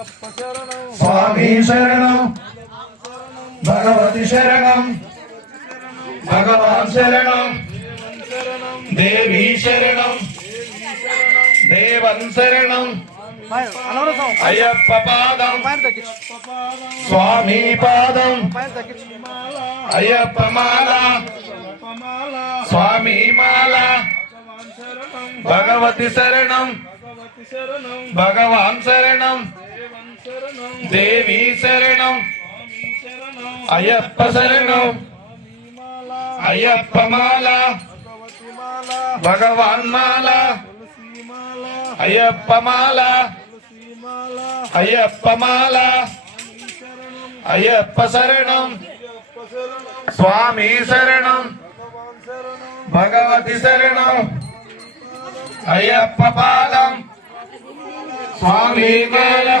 स्वामी शरणं भगवती शरणं भगवान शरणं देवी शरणं देवन शरणं अय्यप्प पादं स्वामी पादं अय्यप्प माला स्वामी माला भगवती शरणं भगवान शरणं देवी शरणं अय्यप्प शरणं अय्यप्प माला भगवान माला अय्यप्प माला अय्यप्प माला अय्यप्प शरणं स्वामी शरणं भगवती शरणं अय्यप्प पादं स्वामी माला।